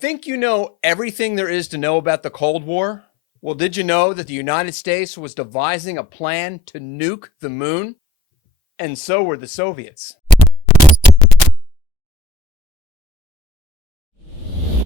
Think you know everything there is to know about the Cold War? Well, did you know that the United States was devising a plan to nuke the moon? And so were the Soviets.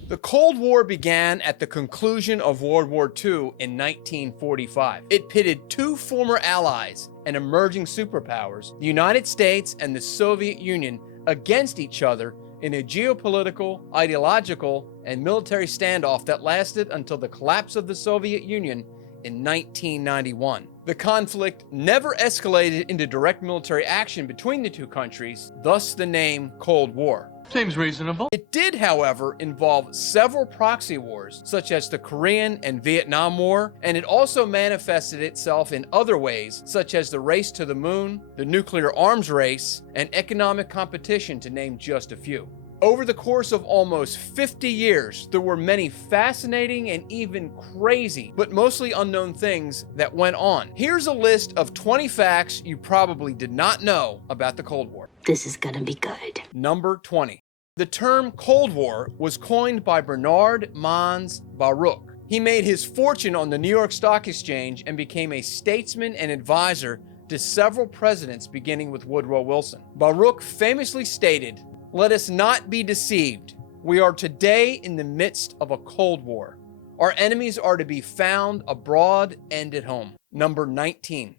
The Cold War began at the conclusion of World War II in 1945. It pitted two former allies and emerging superpowers, the United States and the Soviet Union, against each other in a geopolitical, ideological, and military standoff that lasted until the collapse of the Soviet Union in 1991. The conflict never escalated into direct military action between the two countries, thus the name Cold War. Seems reasonable. It did, however, involve several proxy wars, such as the Korean and Vietnam War, and it also manifested itself in other ways, such as the race to the moon, the nuclear arms race, and economic competition, to name just a few. Over the course of almost 50 years, there were many fascinating and even crazy, but mostly unknown things that went on. Here's a list of 20 facts you probably did not know about the Cold War. This is gonna be good. Number 20. The term Cold War was coined by Bernard Mons Baruch. He made his fortune on the New York Stock Exchange and became a statesman and advisor to several presidents, beginning with Woodrow Wilson. Baruch famously stated, "Let us not be deceived. We are today in the midst of a Cold War. Our enemies are to be found abroad and at home." Number 19.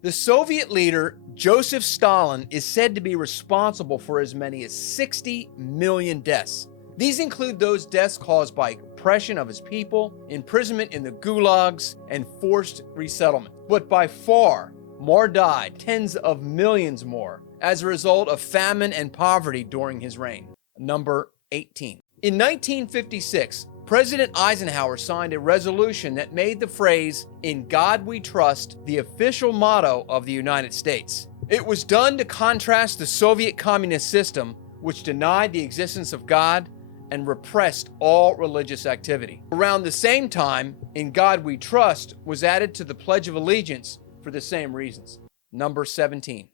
The Soviet leader Joseph Stalin is said to be responsible for as many as 60 million deaths. These include those deaths caused by oppression of his people, imprisonment in the gulags, and forced resettlement. But by far, more died, tens of millions more, as a result of famine and poverty during his reign. Number 18. In 1956, President Eisenhower signed a resolution that made the phrase, "In God We Trust," the official motto of the United States. It was done to contrast the Soviet communist system, which denied the existence of God and repressed all religious activity. Around the same time, "In God We Trust" was added to the Pledge of Allegiance for the same reasons. Number 17.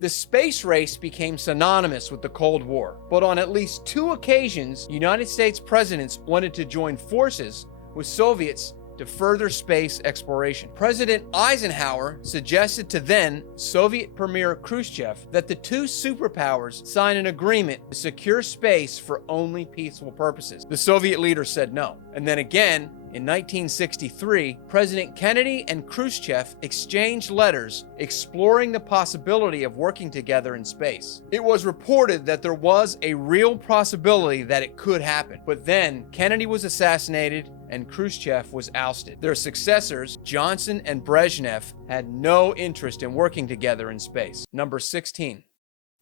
The space race became synonymous with the Cold War, but on at least two occasions, United States presidents wanted to join forces with Soviets to further space exploration. President Eisenhower suggested to then Soviet Premier Khrushchev that the two superpowers sign an agreement to secure space for only peaceful purposes. The Soviet leader said no. And then again, in 1963, President Kennedy and Khrushchev exchanged letters exploring the possibility of working together in space. It was reported that there was a real possibility that it could happen, but then Kennedy was assassinated and Khrushchev was ousted. Their successors, Johnson and Brezhnev, had no interest in working together in space. Number 16.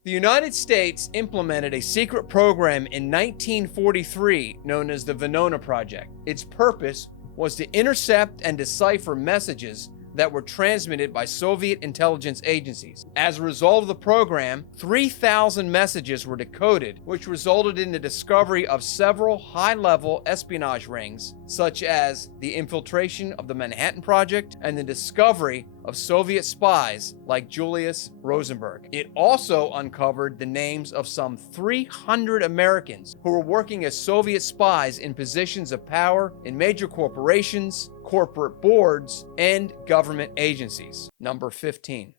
The United States implemented a secret program in 1943 known as the Venona Project. Its purpose was to intercept and decipher messages that were transmitted by Soviet intelligence agencies. As a result of the program, 3,000 messages were decoded, which resulted in the discovery of several high-level espionage rings, such as the infiltration of the Manhattan Project and the discovery of Soviet spies like Julius Rosenberg. It also uncovered the names of some 300 Americans who were working as Soviet spies in positions of power in major corporations, corporate boards, and government agencies. Number 15.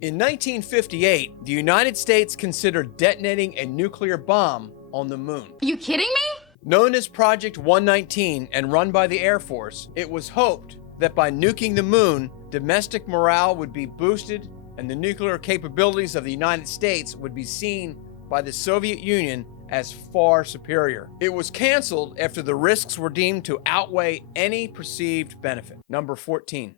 In 1958, the United States considered detonating a nuclear bomb on the moon. Are you kidding me? Known as Project 119 and run by the Air Force, it was hoped that by nuking the moon, domestic morale would be boosted and the nuclear capabilities of the United States would be seen by the Soviet Union as far superior. It was canceled after the risks were deemed to outweigh any perceived benefit. Number 14.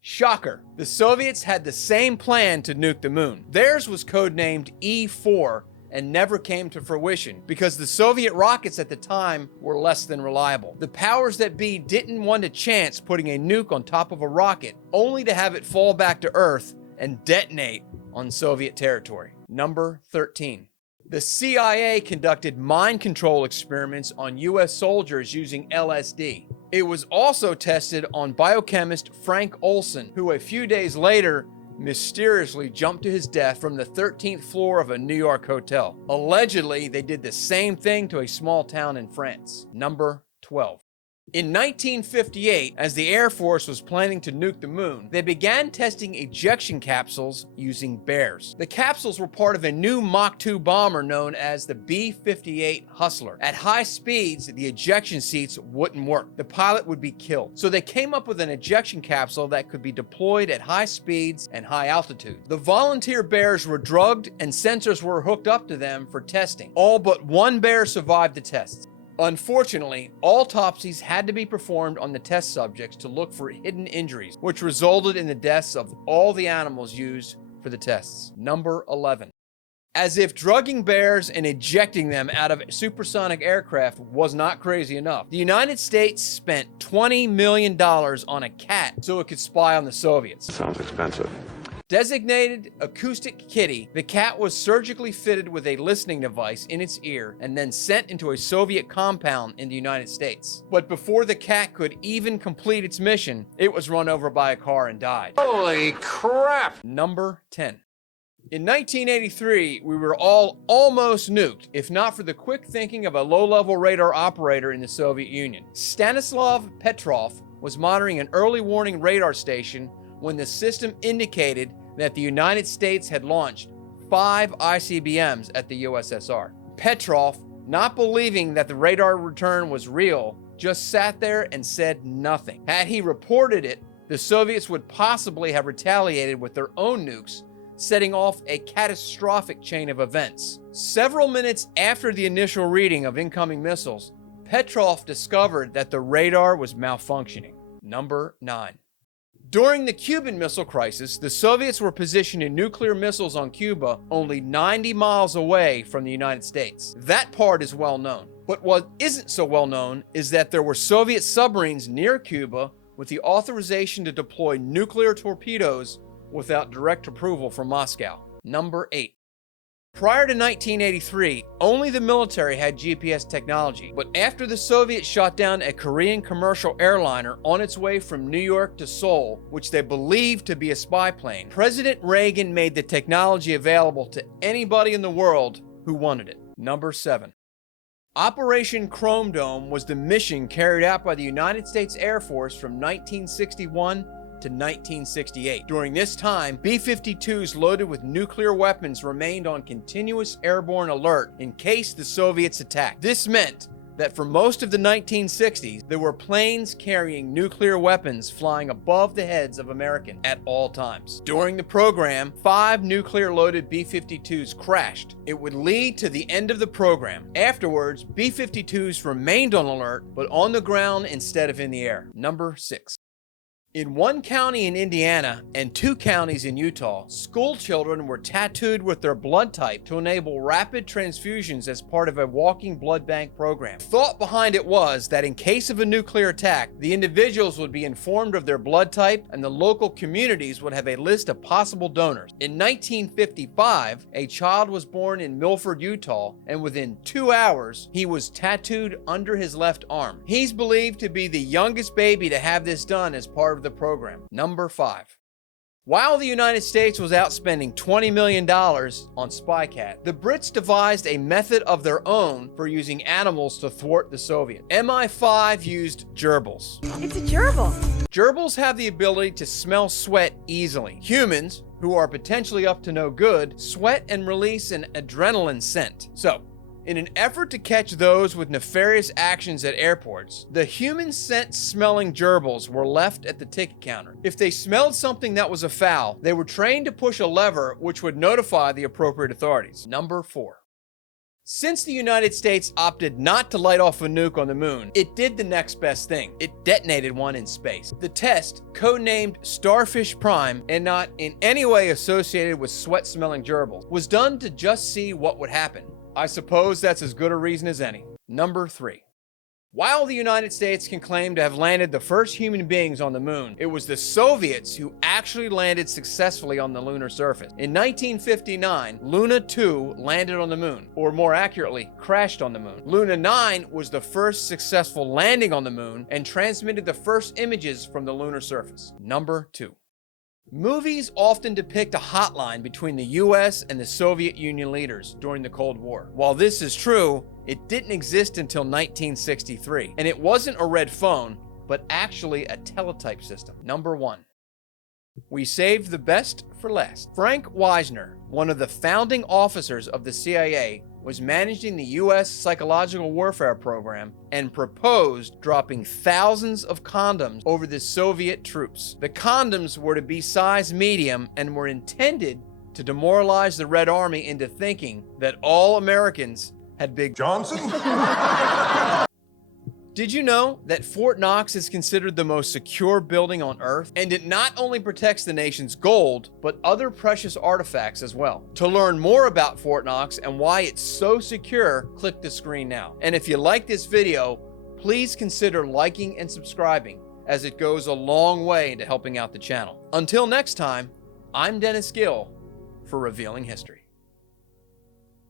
Shocker. The Soviets had the same plan to nuke the moon. Theirs was codenamed E4 and never came to fruition because the Soviet rockets at the time were less than reliable. The powers that be didn't want a chance putting a nuke on top of a rocket only to have it fall back to Earth and detonate on Soviet territory. Number 13. The CIA conducted mind control experiments on US soldiers using LSD. It was also tested on biochemist Frank Olson, who a few days later mysteriously jumped to his death from the 13th floor of a New York hotel. Allegedly, they did the same thing to a small town in France. Number 12. In 1958, as the Air Force was planning to nuke the moon, they began testing ejection capsules using bears. The capsules were part of a new Mach 2 bomber known as the B-58 Hustler. At high speeds, the ejection seats wouldn't work. The pilot would be killed. So they came up with an ejection capsule that could be deployed at high speeds and high altitudes. The volunteer bears were drugged and sensors were hooked up to them for testing. All but one bear survived the tests. Unfortunately, autopsies had to be performed on the test subjects to look for hidden injuries, which resulted in the deaths of all the animals used for the tests. Number 11. As if drugging bears and ejecting them out of supersonic aircraft was not crazy enough, the United States spent $20 million on a cat so it could spy on the Soviets. Sounds expensive. Designated Acoustic Kitty, the cat was surgically fitted with a listening device in its ear and then sent into a Soviet compound in the United States. But before the cat could even complete its mission, it was run over by a car and died. Holy crap! Number 10. In 1983, we were all almost nuked, if not for the quick thinking of a low-level radar operator in the Soviet Union. Stanislav Petrov was monitoring an early warning radar station when the system indicated that the United States had launched 5 ICBMs at the USSR. Petrov, not believing that the radar return was real, just sat there and said nothing. Had he reported it, the Soviets would possibly have retaliated with their own nukes, setting off a catastrophic chain of events. Several minutes after the initial reading of incoming missiles, Petrov discovered that the radar was malfunctioning. Number 9. During the Cuban Missile Crisis, the Soviets were positioning nuclear missiles on Cuba only 90 miles away from the United States. That part is well known. But what isn't so well known is that there were Soviet submarines near Cuba with the authorization to deploy nuclear torpedoes without direct approval from Moscow. Number 8. Prior to 1983, only the military had GPS technology, but after the Soviets shot down a Korean commercial airliner on its way from New York to Seoul, which they believed to be a spy plane, President Reagan made the technology available to anybody in the world who wanted it. Number 7. Operation Chrome Dome was the mission carried out by the United States Air Force from 1961 to 1968. During this time, B-52s loaded with nuclear weapons remained on continuous airborne alert in case the Soviets attacked. This meant that for most of the 1960s, there were planes carrying nuclear weapons flying above the heads of Americans at all times. During the program, 5 nuclear-loaded B-52s crashed. It would lead to the end of the program. Afterwards, B-52s remained on alert, but on the ground instead of in the air. Number 6. In one county in Indiana and 2 counties in Utah, school children were tattooed with their blood type to enable rapid transfusions as part of a walking blood bank program. The thought behind it was that in case of a nuclear attack, the individuals would be informed of their blood type and the local communities would have a list of possible donors. In 1955, a child was born in Milford, Utah, and within 2 hours, he was tattooed under his left arm. He's believed to be the youngest baby to have this done as part of the program. Number 5. While the United States was outspending $20 million on Spycat, the Brits devised a method of their own for using animals to thwart the Soviets. MI5 used gerbils. It's a gerbil. Gerbils have the ability to smell sweat easily. Humans, who are potentially up to no good, sweat and release an adrenaline scent. So, in an effort to catch those with nefarious actions at airports, the human scent-smelling gerbils were left at the ticket counter. If they smelled something that was afoul, they were trained to push a lever which would notify the appropriate authorities. Number 4. Since the United States opted not to light off a nuke on the moon, it did the next best thing. It detonated one in space. The test, codenamed Starfish Prime and not in any way associated with sweat-smelling gerbils, was done to just see what would happen. I suppose that's as good a reason as any. Number 3. While the United States can claim to have landed the first human beings on the moon, it was the Soviets who actually landed successfully on the lunar surface. In 1959, Luna 2 landed on the moon, or more accurately, crashed on the moon. Luna 9 was the first successful landing on the moon and transmitted the first images from the lunar surface. Number 2. Movies often depict a hotline between the US and the Soviet Union leaders during the Cold War. While this is true, it didn't exist until 1963, and it wasn't a red phone, but actually a teletype system. Number 1. We saved the best for last. Frank Wisner, one of the founding officers of the CIA, was managing the US psychological warfare program and proposed dropping thousands of condoms over the Soviet troops. The condoms were to be size medium and were intended to demoralize the Red Army into thinking that all Americans had Big Johnson? Did you know that Fort Knox is considered the most secure building on Earth? And it not only protects the nation's gold, but other precious artifacts as well. To learn more about Fort Knox and why it's so secure, click the screen now. And if you like this video, please consider liking and subscribing, as it goes a long way to helping out the channel. Until next time, I'm Dennis Gill for Revealing History.